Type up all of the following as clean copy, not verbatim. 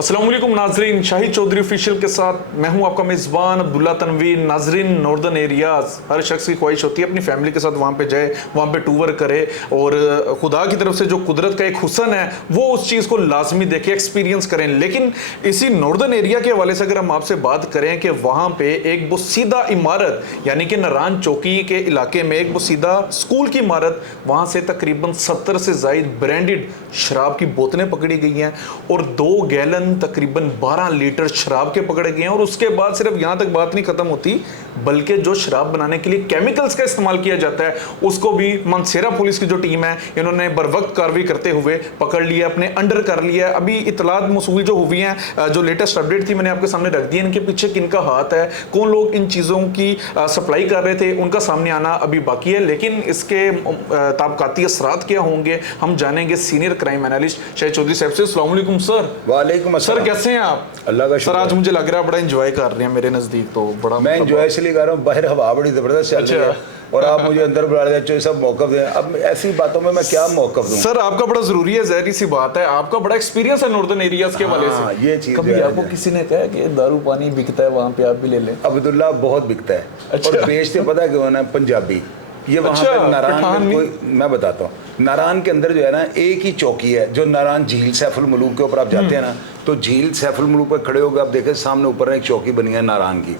अस्सलाम वालेकुम नाजरीन, शाहिद चौधरी ऑफिशियल के साथ मैं हूं आपका मेज़बान अब्दुल्ला तनवीर। नाजरीन, नॉर्दर्न एरियाज़ हर शख्स की ख्वाहिश होती है अपनी फैमिली के साथ वहां पे जाए, वहां पे टूर करे और खुदा की तरफ से जो कुदरत का एक हुस्न है वो उस चीज़ को लाजमी देखें, एक्सपीरियंस करें। लेकिन इसी नॉर्दर्न एरिया के हवाले से अगर हम आपसे बात करें कि वहाँ पे एक वो सीधा इमारत यानी कि नारान चौकी के इलाके में एक वो सीधा स्कूल की इमारत, वहाँ से तकरीबन 70 से ज़ायद ब्रांडेड शराब की बोतलें पकड़ी गई हैं और 2 गैलन तकरीबन 12 लीटर शराब के पकड़े गए हैं। और उसके बाद सिर्फ यहां तक बात नहीं खत्म होती, बल्कि जो शराब बनाने के लिए केमिकल्स का इस्तेमाल किया जाता है उसको भी मानसेरा पुलिस की जो टीम है इन्होंने बरवक्त कार्रवाई करते हुए पकड़ लिया, अपने अंडर कर लिया। अभी इतलात मौसूल जो हुई हैं, जो लेटेस्ट अपडेट थी मैंने आपके सामने रख दी है। इनके पीछे किनका हाथ है, कौन लोग इन चीज़ों की सप्लाई कर रहे थे, उनका सामने आना अभी बाकी है। लेकिन इसके ताबकाती असरात क्या होंगे हम जानेंगे senior crime analyst Shahid Chaudhary sahab से। अस्सलाम वालेकुम सर। वालेकुम सर, कैसे हैं आप? अल्लाह का सर, आज मुझे लग रहा है बड़ा एंजॉय कर रहे हैं मेरे नजदीक। तो बड़ा मैं एंजॉय इसलिए कर रहा हूँ, बाहर हवा बड़ी जबरदस्त चल रही है और आप मुझे अंदर बुला रहे हैं, सब मौकफ दें। अब ऐसी बातों में मैं क्या मौकफ दूं? सर, आपका बड़ा जरूरी है, जहरी सी बात है, आपका बड़ा एक्सपीरियंस है नॉर्दर्न एरियाज के हवाले से। ये चीज कभी आपको किसी ने कहा कि दारू पानी बिकता है वहाँ पे, आप भी ले लें? अब्दुल्ला बहुत बिकता है। अच्छा। और बेचते पता है क्यों ना, पंजाबी। ये वहाँ पे नारायण में कोई, मैं बताता हूँ, नारायण के अंदर जो है ना एक ही चौकी है, जो नारायण झील सैफुल मुलूक के ऊपर आप जाते हैं ना, तो झील सैफुल मुलूक पर खड़े होकर आप देखें सामने ऊपर एक चौकी बनी है नारायण की।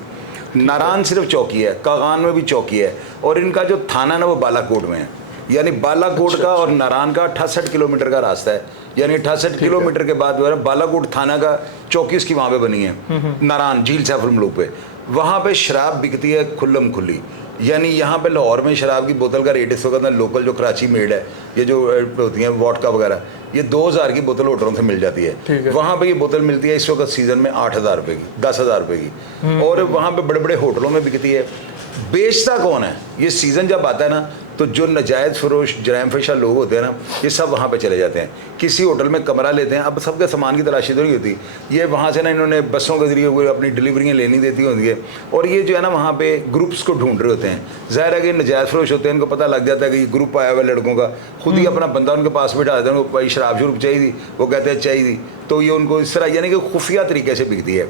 नारायण सिर्फ चौकी है, कागान में भी चौकी है और इनका जो थाना ना वो बालाकोट में है। यानी बालाकोट का और नारायण का 68 किलोमीटर का रास्ता है। यानी 68 किलोमीटर के बाद जो है बालाकोट थाना का चौकी उसकी वहाँ पे बनी है, नारायण झील सैफुल मुलूक पे। वहाँ पे शराब बिकती है खुल्लम खुली। यानी यहाँ पे लाहौर में शराब की बोतल का रेट इस वक्त लोकल जो कराची मेड है, ये जो होती हैं वोडका वगैरह, ये 2000 की बोतल होटलों से मिल जाती है। वहाँ पे ये बोतल मिलती है इस वक्त सीजन में 8000 रुपये की, 10,000 रुपये की। और वहाँ पे बड़े बड़े होटलों में बिकती है। बेचता कौन है? ये सीज़न जब आता है ना तो जो नाजायज़ फरोश जराइम पेशा लोग होते हैं ना, ये सब वहाँ पे चले जाते हैं, किसी होटल में कमरा लेते हैं। अब सबके सामान की तलाशी तो नहीं होती, ये वहाँ से ना इन्होंने बसों के जरिए कोई अपनी डिलीवरियाँ लेनी देती होती है और ये जो है ना वहाँ पे ग्रुप्स को ढूंढ रहे होते हैं। ज़ाहिर है कि नाजायज़ फरोश होते हैं, इनको पता लग जाता है कि ये ग्रुप आया हुआ लड़कों का, खुद ही अपना बंदा उनके पास बैठा देते हैं, उनको भाई शराब शुरू चाहिए, वो कहते हैं चाहिए, तो ये उनको इस तरह यानी कि खुफिया तरीके से बिकती है।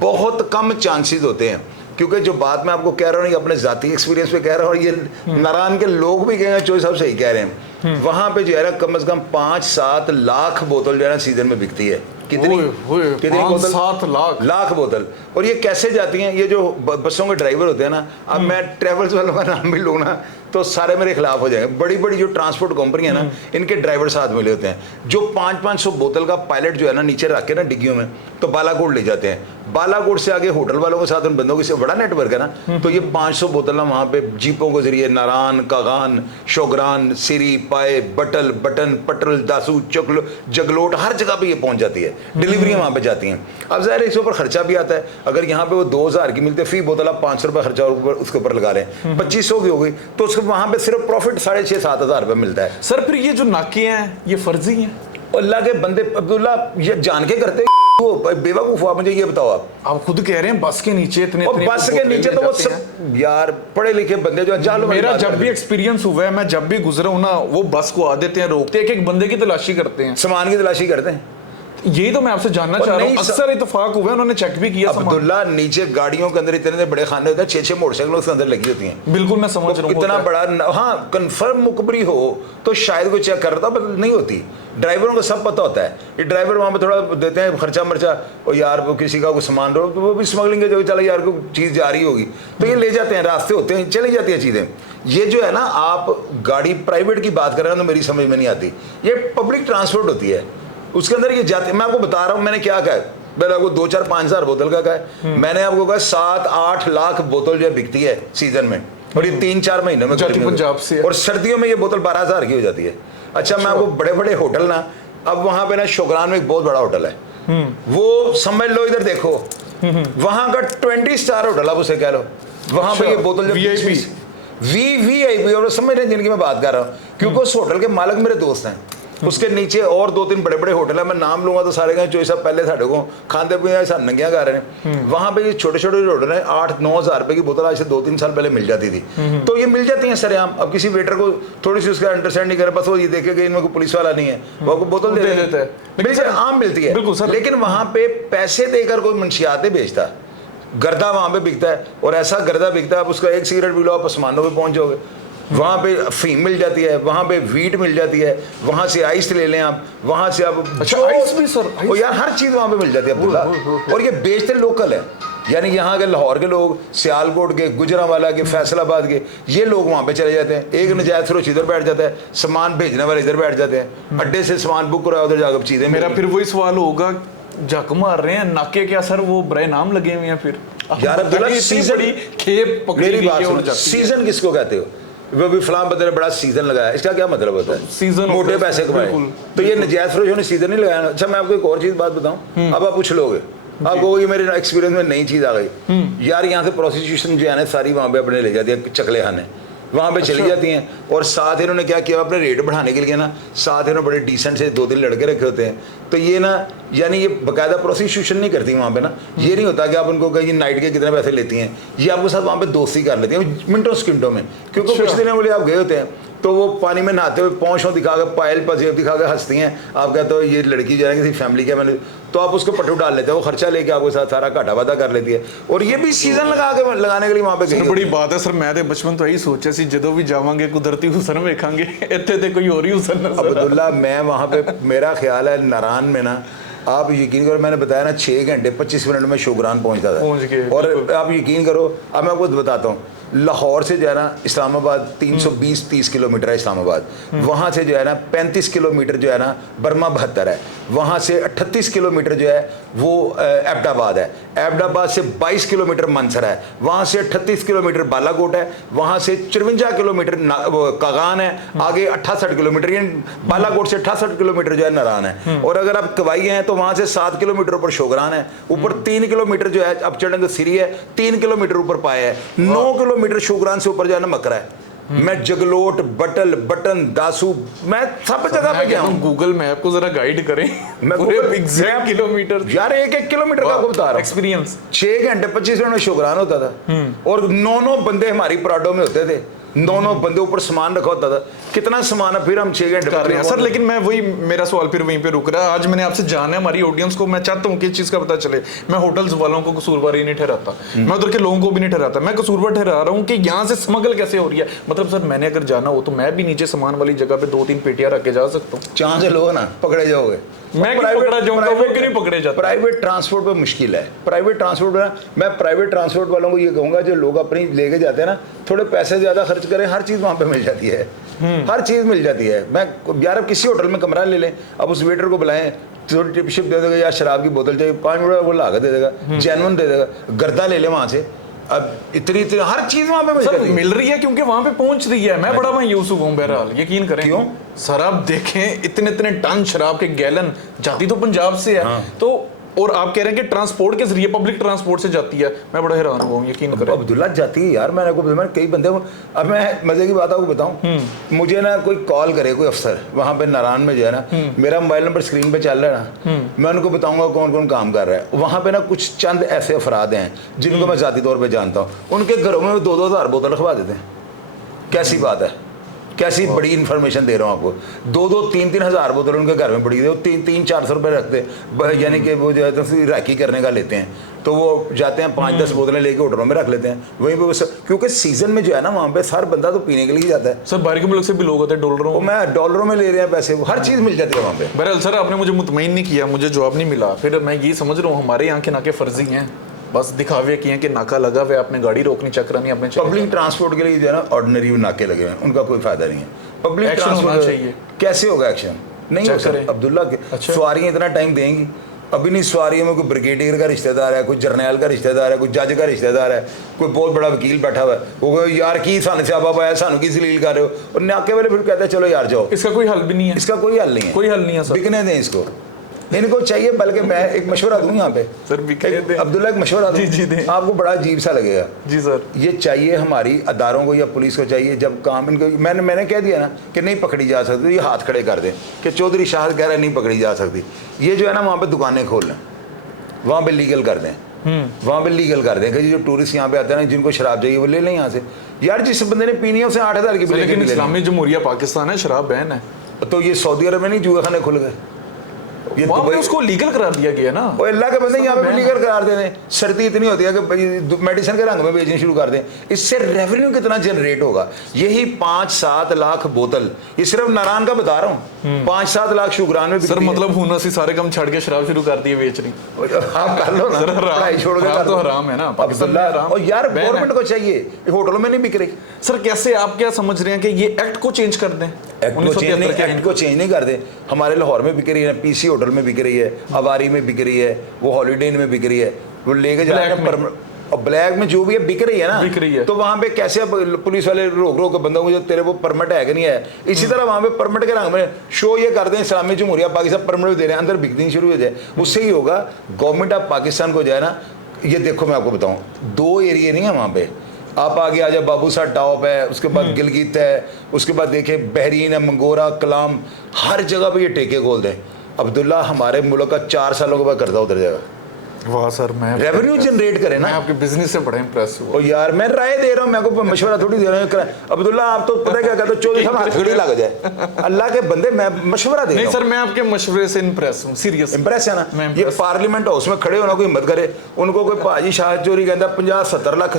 बहुत कम चांसेस होते हैं, क्योंकि जो बात मैं आपको कह रहा हूँ अपने ज़ाती एक्सपीरियंस पे कह रहा हूँ, ये नारायण के लोग भी कहेंगे चोई साहब सही कह रहे हैं। वहाँ पे जो है ना कम से कम 5-7 लाख बोतल जो है ना सीजन में बिकती है। कितनी बोतल? 7 लाख बोतल। और ये कैसे जाती हैं? ये जो बसों के ड्राइवर होते हैं ना, अब मैं ट्रेवल्स वालों का नाम भी लूँ ना तो सारे मेरे खिलाफ हो जाएंगे। बड़ी बड़ी जो ट्रांसपोर्ट कंपनी है ना, इनके ड्राइवर साथ मिले होते हैं, जो 500-500 बोतल का पायलट जो है ना नीचे रख के ना डिग्गियों में तो बालाकोट ले जाते हैं। बालाकोट से आगे होटल वालों के साथ उन बंदों के से बड़ा नेटवर्क है ना, तो ये 500 बोतल ना वहाँ पे जीपों के जरिए नारायण, कागान, शोगरान, सिरी, पाए, बटल, बटन, पटल, दासू, जगलोट, हर जगह पे ये पहुँच जाती है। डिलीवरियाँ वहाँ पे जाती हैं। अब ज़ाहिर है इसके ऊपर खर्चा भी आता है। अगर यहाँ पे वो 2000 की मिलती है, फी बोतल आप 500 रुपये खर्चा उसके ऊपर लगा रहे हैं, 2500 की हो गई, तो वहाँ पे सिर्फ प्रॉफिट 6,500-7 हज़ार रुपये मिलता है। सर, फिर ये जो नाके हैं ये फर्जी हैं? अल्लाह के बंदे अब्दुल्ला ये जान के करते बेवकूफ हुआ। मुझे ये बताओ, आप खुद कह रहे हैं बस के नीचे इतने बस के नीचे तो वो सब यार पढ़े लिखे बंदे जो जालो। मेरा जब भी एक्सपीरियंस हुआ है, मैं जब भी गुजरा हूं ना, वो बस को आ देते हैं, रोकते हैं, एक बंदे की तलाशी करते हैं, सामान की तलाशी करते हैं। यही तो मैं आपसे जानना चाह रहा हूँ। अक्सर इत्तेफाक हुए, उन्होंने चेक भी किया। अब्दुल्ला नीचे गाड़ियों के अंदर इतने बड़े खाने होते हैं, 6-6 मोटरसाइकिल उसके अंदर लगी होती हैं। बिल्कुल मैं समझ रहा हूँ। इतना बड़ा, हाँ कंफर्म मुखबरी हो तो शायद कोई चेक करता, पर नहीं होती। ड्राइवरों को सब पता होता है। ये ड्राइवर वहाँ पे थोड़ा देते हैं खर्चा मर्चा, और यार वो किसी का कोई सामान रहो तो वो भी स्मगलिंग जो चला यार कोई चीज़ जा रही होगी तो ये ले जाते हैं, रास्ते होते हैं, चली जाती हैं चीज़ें। ये जो है ना, आप गाड़ी प्राइवेट की बात कर रहे हैं तो मेरी समझ में नहीं आती। ये पब्लिक ट्रांसपोर्ट होती है, उसके अंदर ये जाते। मैं आपको बता रहा हूँ मैंने क्या कहा है। मैंने आपको 2-4-5 हज़ार बोतल का कहा है। मैंने आपको कहा 7-8 लाख बोतल जो बिकती है सीजन में, और ये 3-4 महीने में पंजाब से, और सर्दियों में ये बोतल 12,000 की हो जाती है। अच्छा, मैं आपको बड़े बड़े होटल ना, अब वहाँ पे ना शोगरान में एक बहुत बड़ा होटल है, वो समझ लो, इधर देखो, वहाँ का 20 स्टार होटल आप उसे कह लो, वहाँ पे ये बोतल जो VIP, और समझ रहे हैं जिनकी मैं बात कर रहा हूँ, क्योंकि उस होटल के मालिक मेरे दोस्त हैं। उसके नीचे और 2-3 बड़े बड़े होटल है, मैं नाम लूंगा तो सारे चोई साहब पहले साढ़े को खाते पीते सा नंगिया कर रहे हैं। वहां पे ये छोटे छोटे होटल है, 8-9 हज़ार रुपए की बोतल आज से 2-3 साल पहले मिल जाती थी। तो ये मिल जाती है सरेआम। अब किसी वेटर को थोड़ी सी उसका अंडरस्टैंड नहीं करे, बस वो ये देखेगा इनमें कोई पुलिस वाला नहीं है, वो आपको बोतल दे देता है, बिल्कुल आम मिलती है। लेकिन वहां पे पैसे देकर कोई मंशियातें बेचता है, गर्दा वहां पे बिकता है, और ऐसा गर्दा बिकता है आप उसका एक सिगरेट भी लो आप आसमानों पे पहुंच जाओगे। वहाँ पे अफीम मिल जाती है, वहाँ पे वीट मिल जाती है, वहाँ से आइस ले लें आप, वहाँ से आप आइस भी सर, और यार हर चीज़ वहाँ पे मिल जाती है अब्दुल्ला। और ये बेचते लोकल है, यानी यहाँ के लाहौर के लोग, सियालकोट के, गुजरांवाला के, फैसलाबाद के, ये लोग वहाँ पे चले जाते हैं। एक नजायज फरोश इधर बैठ जाता है, सामान भेजने वाले इधर बैठ जाते हैं, अड्डे से सामान बुक करा उधर जाकर चीज़ें। मेरा फिर वही सवाल होगा, झक मार रहे हैं नाके क्या सर, वो बड़े नाम लगे हुए हैं फिर यार अब्दुल्ला सीजन, खेप मेरी बात सुनो, सीजन किसको कहते हो? वो भी फलां बंदे ने बड़ा सीजन लगाया, इसका क्या मतलब होता है? सीजन मोटे पैसे कमाए, तो ये नजायज फरोशों ने सीजन नहीं लगाया। अच्छा मैं आपको एक और चीज बात बताऊं, अब आप पूछ लोगे, आप कहोगे मेरे एक्सपीरियंस में नई चीज आ गई। यार यहाँ से प्रोसिक्यूशन जो है ना सारी वहाँ पे अपने ले जाती है, चकले खाने वहाँ पे चली जाती हैं। और साथ इन्होंने क्या किया, अपने रेट बढ़ाने के लिए ना साथ इन्होंने बड़े डिसेंट से 2-3 लड़के रखे होते हैं। तो ये ना यानी ये बाकायदा प्रोसिक्यूशन नहीं करती वहाँ पे ना, ये नहीं होता कि आप उनको कहीं नाइट के कितने पैसे लेती हैं, ये आपके साथ वहाँ पे दोस्ती कर लेती हैं मिनटों सेकंडों में। क्योंकि कुछ दिनों के लिए आप गए होते हैं तो वो पानी में नहाते हुए पौंछों दिखा कर, पायल पजेब दिखा कर हंसती हैं। आप कहते हो ये लड़की जो है किसी फैमिली का, मैंने तो आप उसको पट्टू डाल लेते हैं, वो खर्चा लेके आपके साथ सारा घाटा वादा कर लेती है। और ये भी सीजन लगाने के लिए वहाँ पे गई। बड़ी बात है सर, मैं तो बचपन तो यही सोचा सी जदों भी जावांगे कुदरती हुसन वेखांगे, इत्थे ते कोई और ही हुसन नजर। अब्दुल्ला मैं वहाँ पे, मेरा ख्याल है नारान में ना, आप यकीन करो मैंने बताया ना 6 घंटे 25 मिनट में शोगरान पहुँचता था। और आप यकीन करो, अब मैं आपको बताता हूँ, लाहौर से जो है ना इस्लामाबाद 320-30 किलोमीटर है इस्लामाबाद, वहाँ से जो है ना 35 किलोमीटर जो है ना बर्मा 72 है, वहाँ से 38 किलोमीटर जो है वो एबटाबाद है, एबटाबाद से 22 किलोमीटर मंसर है, वहाँ से 38 किलोमीटर बालाकोट है, वहाँ से 54 किलोमीटर कागान है, आगे 68 किलोमीटर, यानी बालाकोट से 68 किलोमीटर जो है नारान है। और अगर आप कवाई हैं तो वहाँ से 7 किलोमीटर ऊपर शोगरान है, ऊपर 3 किलोमीटर जो है अब चढ़े तो सीरी है, 3 किलोमीटर ऊपर पाया है, 9 किलोमीटर शोगरान से ऊपर जो है ना मकरा है। मैं जगलोट, बटल, बटन, दासू, मैं सब जगह पे गया हूँ। गूगल मैप को जरा गाइड करें, मैं पूरे एग्जैक्ट किलोमीटर, यार 1-1 किलोमीटर का आपको बता रहा हूँ एक्सपीरियंस। 6 घंटे 25 मिनट में शोगरान होता था, और 9 बंदे हमारी पराडो में होते थे, 9 बंदे ऊपर सामान रखा होता था। कितना सामान है, फिर हम 6 घंटे कर रहे हैं सर। लेकिन मैं वही, मेरा सवाल फिर वहीं पे रुक रहा है। आज मैंने आपसे जाना है, हमारी ऑडियंस को मैं चाहता हूँ कि इस चीज का पता चले। मैं होटल्स वालों को कसूरवार ही नहीं ठहराता, मैं उधर के लोगों को भी नहीं ठहराता, मैं कसूरवार ठहरा रहा हूँ कि यहाँ से स्मगल कैसे हो रही है। मतलब सर मैंने अगर जाना हो तो मैं भी नीचे सामान वाली जगह पे 2-3 पेटियां रख के जा सकता हूँ। चांस लो ना, पकड़े जाओगे। मैं पकड़ा जाऊंगा, वो क्यों नहीं पकड़े जाते? प्राइवेट ट्रांसपोर्ट पे मुश्किल है। प्राइवेट ट्रांसपोर्ट में मैं प्राइवेट ट्रांसपोर्ट वालों को ये कहूँगा, जो लोग अपनी लेके जाते हैं ना, थोड़े पैसे ज़्यादा खर्च करें, हर चीज़ वहाँ पे मिल जाती है, हर चीज़ मिल जाती है। मैं यार अब किसी होटल में कमरा ले लें, अब उस वेटर को बुलाएं, थोड़ी टिपशिप दे देगा, या शराब की बोतल चाहिए 5 मिनट वो ला के दे देगा, जेनवन दे देगा, गर्दा ले लें वहाँ से। अब इतनी हर चीज वहां पे मिल रही है क्योंकि वहां पे पहुंच रही है। मैं बड़ा मायूस हूं बहरहाल, यकीन करें। क्यों सर आप देखें, इतने टन शराब के गैलन जाती तो पंजाब से है। हाँ। तो और आप कह रहे हैं कि ट्रांसपोर्ट के जरिए, पब्लिक ट्रांसपोर्ट से जाती है। मैं बड़ा हैरान हुआ हूं, यकीन करें। अब्दुल्ला जाती है यार, मैंने कई बंदे, अब मैं मजे की बात आपको बताऊं, मुझे ना कोई कॉल करे कोई अफसर वहां पे नारायण में जो है ना, मेरा मोबाइल नंबर स्क्रीन पे चल रहा है ना, मैं उनको बताऊंगा कौन कौन काम कर रहा है वहां पे ना। कुछ चंद ऐसे अफराद हैं जिनको मैं जाती तौर पर जानता हूँ, उनके घरों में 2-2 हज़ार बोतल रखवा देते हैं। कैसी बात है, कैसी बड़ी इन्फॉर्मेशन दे रहा हूँ आपको। 2-2, 3-3 हज़ार बोतल उनके घर में पड़ी है, वो 300-400 रुपये रखते, यानी कि वो जो है तो रैकी करने का लेते हैं, तो वो जाते हैं 5-10 बोतलें लेके होटलों में रख लेते हैं वहीं पे। क्योंकि सीजन में जो है ना वहाँ पे हर बंदा तो पीने के लिए जाता है। सर बाहर के मुल्क से भी लोग होते हैं डॉलरों में, मैं डॉलरों में ले रहे हैं पैसे, हर चीज़ मिल जाती है वहाँ पे। बहरहाल सर आपने मुझे मुतमईन नहीं किया, मुझे जवाब नहीं मिला। फिर मैं ये समझ रहा हूँ हमारे यहाँ के नाके फर्जी हैं, बस दिखावे किए कि नाका लगा हुआ है, आपने गाड़ी रोकनी, चक्कर नहीं आपने। पब्लिक ट्रांसपोर्ट के लिए जो है ना ऑर्डिनरी नाके लगे हुए हैं, उनका कोई फायदा नहीं है। पब्लिक ट्रांसपोर्ट चाहिए, कैसे होगा एक्शन? नहीं हो सकता अब्दुल्ला। सवारियाँ इतना टाइम देंगी, अभी नहीं सवारियों में कोई ब्रिगेडियर का रिश्तेदार है, कोई जर्नैल का रिश्तेदार है, कोई जज का रिश्तेदार है, कोई बहुत बड़ा वकील बैठा हुआ है, वो यार की सानू स्यापा पाया, सानू की जलील कर रहे हो, और नाके वाले फिर कहते हैं चलो यार जाओ। इसका कोई हल भी नहीं है, इसका कोई हल नहीं है, कोई हल नहीं है सर। बिकने दें इसको, इनको चाहिए, बल्कि मैं एक मशवरा दूं यहाँ पे सर भी कह दें। अब्दुल्ला, एक मशवरा दूं, जी दें। आपको बड़ा अजीब सा लगेगा। जी सर। ये चाहिए हमारी अदारों को या पुलिस को चाहिए, जब काम इनको मैंने कह दिया ना कि नहीं पकड़ी जा सकती, तो ये हाथ खड़े कर दें कि चौधरी शाह कह रहा है नहीं पकड़ी जा सकती। ये जो है ना वहाँ पे दुकानें खोल लें, वहाँ पे लीगल कर दें, वहाँ पे लीगल कर दें कि जो टूरिस्ट यहाँ पे आते हैं ना, जिनको शराब चाहिए वो ले लें यहाँ से। यार जिस बंदे ने पीनी है उसे 8,000 की बिल लेकिन इस्लामी जमहूरिया पाकिस्तान है, शराब बैन है। तो ये सऊदी अरब में नहीं जुए खाने खुल गए, ये वहाँ पे दुबई उसको लीगल करा दिया गया ना। और अल्लाह के बंदे यहाँ पे लीगल करार दे दें। सर्दी इतनी होती है कि मेडिसिन के रंग में बेचनी शुरू कर दें, इससे रेवेन्यू कितना जनरेट होगा। यही 5-7 लाख बोतल, ये सिर्फ नारायण का बता रहा हूँ, 5-7 लाख शुगरान में सर मतलब हुना सी सारे कम छड़ के शराब शुरू कर दिए बेचनी। आप कर लो ना, पढ़ाई छोड़ के कर तो लो। हराम है ना पाकिस्तान में, हराम। और यार बैन है। गवर्नमेंट को चाहिए, होटलों में नहीं बिक रही। सर कैसे, आप क्या समझ रहे हैं कि ये एक्ट को चेंज कर दें? एक्ट को चेंज नहीं कर दे। हमारे लाहौर में बिक रही है, पीसी होटल में बिक रही है, अवारी में बिक रही है, वो हॉलीडे इन में बिक रही है, वो लेके जा रहे हैं और ब्लैक में जो भी है बिक रही है ना, बिक रही है। तो वहाँ पे कैसे पुलिस वाले रोक के बंदा मुझे तेरे वो परमिट है कि नहीं है। इसी तरह वहाँ पे परमिट के रंग में शो ये कर दें इस्लामी जमहूरिया पाकिस्तान परमिट दे रहे हैं, अंदर बिकनी शुरू हो जाए। उससे ही होगा गवर्नमेंट ऑफ पाकिस्तान को जाए ना। ये देखो मैं आपको बताऊँ, 2 एरिया नहीं है वहाँ पे, आप आगे आ जाए, बाबूसा टॉप है, उसके बाद गिलगित है, उसके बाद देखे बहरीन है, मंगोरा, कलाम, हर जगह पे ये ठेके खोल दें। अब्दुल्ला हमारे मुल्क का 4 सालों के बाद कर्जा उतर जाएगा। वाह सर, मैं रेवेन्यू जनरेट करे ना। मैं आपके बिजनेस से बड़ा इंप्रेस हुआ। और यार मैं राय दे रहा हूँ, मैं को मशवरा थोड़ी दे रहा हूँ। अब्दुल्ला आप तो पता है क्या कहते हो, 24 साल हाथ खड़ी लग जाए। अल्लाह के बंदे, मैं मशवरा दे रहा हूँ। नहीं सर, मैं आपके मशवरे से इंप्रेस हूँ, सीरियस इंप्रेस है ना। ये पार्लियामेंट हाउस में खड़े होना कोई हिम्मत करे, उनको कोई भाजी शाह चोरी कहता 50-70 लाख,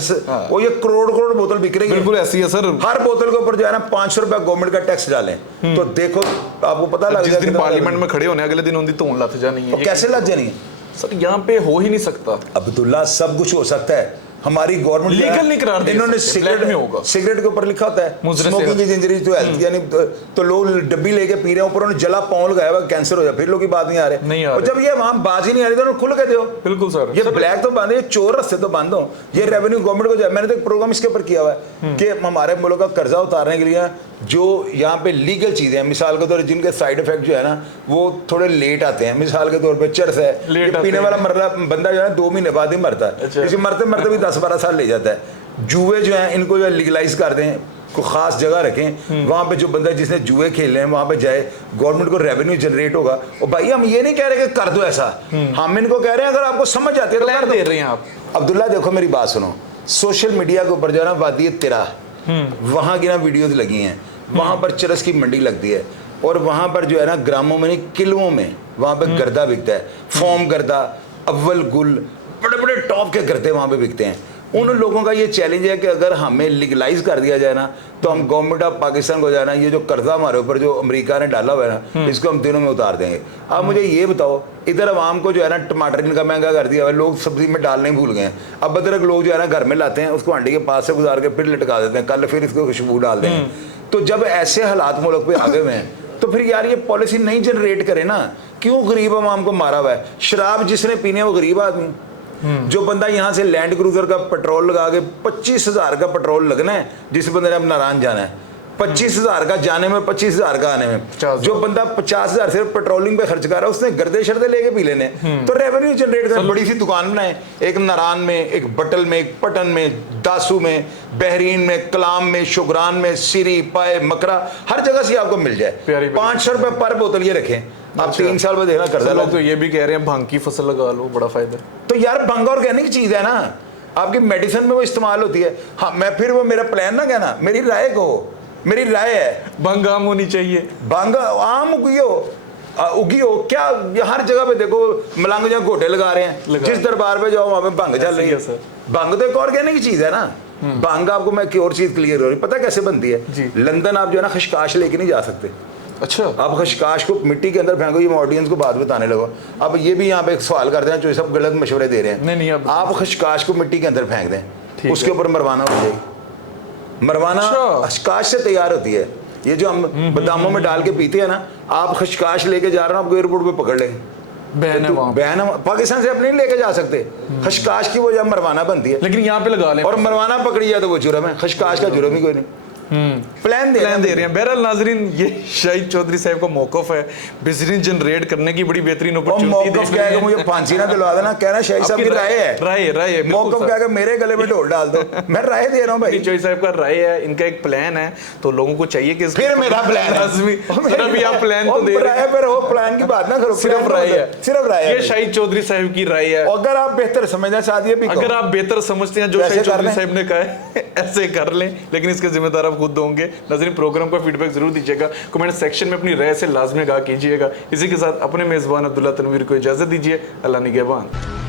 वो ये करोड़ बोतल बिक रही है। बिल्कुल ऐसी है सर। हर बोतल के ऊपर जो है ना 500 रुपया गवर्नमेंट का टैक्स डालें, तो देखो आपको पता लग जिस दिन पार्लियामेंट में खड़े होने अगले दिन उनकी तोड़ लग जानी है। कैसे लग जानी है सर, यहाँ पे हो ही नहीं सकता। अब्दुल्ला सब कुछ हो सकता है। हमारी गवर्नमेंट लीगल नहीं करार दे इन्होंने सकते, ब्लैक में होगा। सिगरेट के ऊपर लिखा होता है smoking is injuries to health, यानी तो लोग डब्बी लेके पी रहे हैं, ऊपर उन्होंने जला पाँव लगाया हुआ, कैंसर हो जाए, फिर लोग की बात नहीं आ रहे। और जब ये वहां बात ही नहीं आ रही तो उन्होंने खुल के दो। बिल्कुल सर, ये ब्लैक तो बंद है, ये चोर रास्ते तो बंद हो, ये रेवेन्यू गवर्नमेंट को जाए। मैंने तो एक प्रोग्राम इसके ऊपर किया हुआ है कि हमारे मुल्क का कर्जा उतारने के लिए जो यहाँ पे लीगल चीजें हैं, मिसाल के तौर पर जिनके साइड इफेक्ट जो है ना वो थोड़े लेट आते हैं, मिसाल के तौर पर चरस है, पीने वाला बंदा जो है 2 महीने बाद ही मरता है, इसे मरते मरते भी 10-12 साल ले जाता है। जुए जो हैं इनको जो लीगलाइज कर दें, को खास जगह रखें, वहाँ पे जो बंदा जिसने जुए खेले हैं वहाँ पे जाए, गवर्नमेंट को रेवेन्यू जनरेट होगा। और भाई हम ये नहीं कह रहे कि कर दो ऐसा, हम इनको कह रहे हैं अगर आपको समझ आती है तो कर दे रहे हैं आप। अब्दुल्ला देखो मेरी बात सुनो, सोशल मीडिया के ऊपर जो है ना वादी तिरा, वहाँ की ना वीडियोज लगी हैं, वहाँ पर चरस की मंडी लगती है, और वहाँ पर जो है ना ग्रामों में नहीं किलों में वहाँ पे गर्दा बिकता है, फोम गर्दा, अव्वल गुल, बड़े बड़े टॉप के गर्दे वहाँ पे बिकते हैं। उन लोगों का ये चैलेंज है कि अगर हमें लीगलाइज कर दिया जाए ना, तो हम गवर्नमेंट ऑफ पाकिस्तान को जाना, ये जो कर्जा हमारे ऊपर जो अमेरिका ने डाला हुआ है ना, इसको हम दिनों में उतार देंगे। आप मुझे ये बताओ, इधर आवाम को जो है ना टमाटर इनका महंगा कर दिया हुआ है, लोग सब्जी में डालने ही भूल गए हैं। अब अदरक लोग जो है ना घर में लाते हैं, उसको हांडी के पास से गुजार के फिर लटका देते हैं, कल फिर इसको खुशबू डाल देंगे। तो जब ऐसे हालात मुल्क पे आ गए हुए हैं, तो फिर यार ये पॉलिसी नहीं जनरेट करे ना। क्यों गरीब आवाम को मारा हुआ है? शराब जिसने पीनी है वो गरीब आदमी, जो बंदा यहाँ से लैंड क्रूजर का पेट्रोल लगा के 25,000 का पेट्रोल लगना है, जिस बंदे ने अब नारायण जाना है, 25,000 का जाने में, 25,000 का आने में, जो बंदा 50,000 सिर्फ पेट्रोलिंग पे खर्च कर रहा है, उसने गर्दे शर्दे लेके पी लेने। तो रेवेन्यू जनरेट कर, बड़ी सी दुकान बनाए, एक नारायण में, एक बटल में, एक पटन में, दासू में, बहरीन में, कलाम में, शुगरान में, सिरी, पाए, मकरा, हर जगह से आपको मिल जाए। 500 रुपए पर बोतल ये रखें, आप 3 साल में देखना कर्जा। लोग तो ये भी कह रहे हैं भांग की फसल लगा लो, बड़ा फायदा। तो यार भांग ऑर्गेनिक चीज है ना, आपकी मेडिसिन में वो इस्तेमाल होती है। हाँ, मैं फिर वो मेरा प्लान ना कहना, मेरी राय को, मेरी राय है भांग आम होनी चाहिए। भांग आम उगी हो क्या, हर जगह पे देखो मलंग जहाँ घोटे लगा रहे हैं, जिस दरबार पे जाओ वहां पे भांग चल रही है। भांग तो एक ऑर्गेनिक चीज है ना। भांग आपको मैं एक और चीज क्लियर हो रही, पता कैसे बनती है? लंदन आप जो है ना खशकाश लेके नहीं जा सकते। अच्छा, आप खशकाश को मिट्टी के अंदर फेंको, ये ऑडियंस को बात बताने लगो। अब ये भी यहाँ पे एक सवाल करते हैं, जो सब गलत मशवरे दे रहे हैं। नहीं, आप खशकाश को मिट्टी के अंदर फेंक दें, उसके ऊपर मरवाना हो जाएगी। मरवाना खशकाश से तैयार होती है, ये जो हम बादामों में डाल के पीते हैं ना, आप खशकाश लेके जा रहे हो, आपको एयरपोर्ट पे पकड़ लेंगे। बैन है वहाँ, बैन है, पाकिस्तान से आप नहीं लेके जा सकते। खशकाश की वजह मरवाना बनती है, लेकिन यहाँ पे लगा लें, और मरवाना पकड़ी जाए तो वो जुर्म है, खशकाश का जुर्म ही कोई नहीं। प्लान दे रहे हैं। बहरहाल नाजरीन, ये शाहिद चौधरी साहब का मौकफ है बिजनेस जनरेट करने की, बड़ी बेहतरीन मौकफ क्या है कि मुझे फांसी ना दिलवा देना, कहना शाहिद साहब की राय है, राय मौकफ क्या है कि मेरे गले में ढोल डाल दो, मैं राय दे रहा हूँ भाई। चौधरी साहब का राय है, इनका एक प्लान है, तो लोगों को चाहिए कि फिर मेरा प्लान लाजमी अभी आप प्लान तो दे रहे हैं, पर हो प्लान की बात ना करो, सिर्फ राय है, सिर्फ राय है, ये शाहिद चौधरी साहब की राय है। अगर आप बेहतर समझना चाहते हैं, अगर आप बेहतर समझते हैं जो शाहिद चौधरी साहब ने कहा है ऐसे कर लें, लेकिन इसके जिम्मेदार आप खुद होंगे। नाज़रीन, प्रोग्राम का फीडबैक जरूर दीजिएगा, कमेंट सेक्शन में अपनी राय से लाजमी आगाह कीजिएगा। इसी के साथ अपने मेज़बान अब्दुल्ला तनवीर को इजाज़त दीजिए। अल्लाह निगहबान।